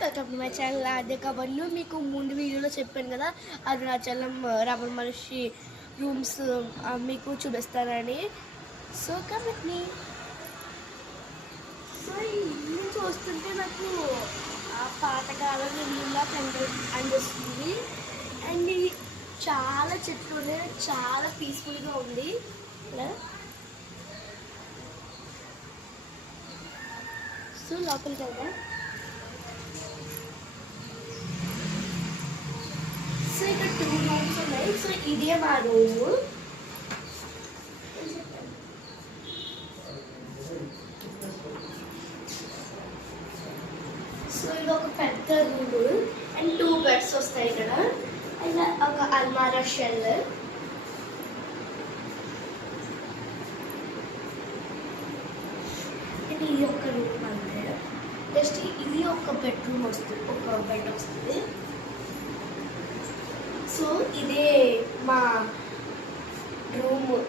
Viewers, welcome to my channel Aadya Kaburlu. మీకు ముందు వీడియోలో చెప్పాను కదా అరుణాచలం రమణ మహర్షి రూమ్స్ మీకు చూపిస్తానని. So come with me. So ఈ ఇల్లు చూస్తుంటే నాకు పాతకాలం ఇల్లులా అనిపిస్తుంది. అండ్ ఇది చాలా చెట్లు ఉన్నాయి, చాలా పీస్ఫుల్గా ఉంది ఇక్కడ. సో లోపలికి వెళ్దాం. సో ఇక్కడ 2 రూమ్స్ ఉన్నాయి. సో ఇదే మా రూము. సో ఇది ఒక పెద్ద రూమ్ అండ్ 2 బెడ్స్ వస్తాయి ఇక్కడ. అండ్ ఒక అల్మారా షెల్. అండ్ ఇది ఒక రూమ్ అంతే. జస్ట్ ఇది ఒక బెడ్రూమ్ వస్తుంది, ఒక బెడ్ వస్తుంది. సో ఇదే